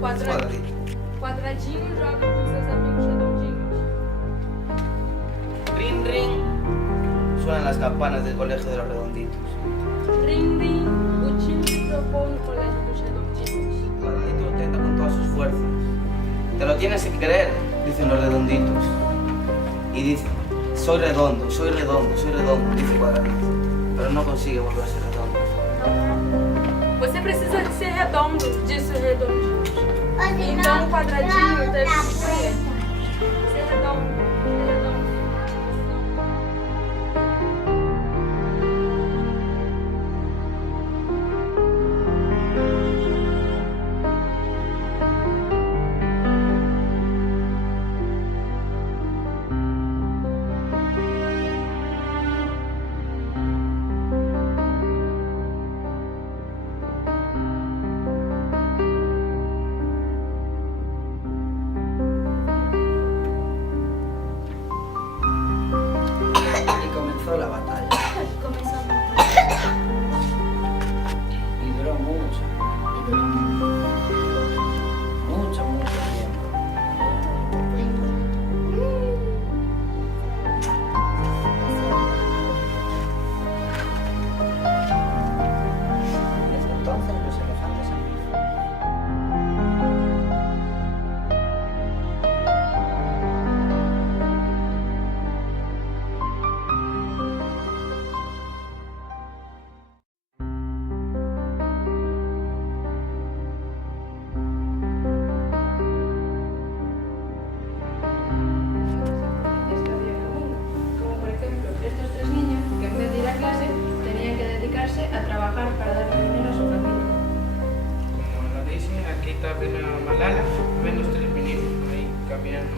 Quadradito. Quadradinho joga com seus amigos redondinhos. Ring, ring. Suenan las campanas del colegio de los redonditos. Ring, ring, o timbre tocou no colégio dos redondinhos. El cuadradito tenta con todas sus fuerzas. Te lo tienes que creer, dicen los redonditos. Y dicen, soy redondo, soy redondo, soy redondo, dice Cuadradito. Pero no consigue volver a ser redondo. Você precisa de ser redondo, disse o redondinho. Então o quadradinho teve que ser redondo, ser redondo. Y comenzó la batalla. Y duró mucho, mucho, mucho tiempo. Desde entonces los elefantes han vivido. Como por ejemplo estos tres niños que en vez de ir a clase tenían que dedicarse a trabajar para darle dinero a su familia. Como lo dice, aquí está ven a Malala, ven los tres meninos por ahí caminando.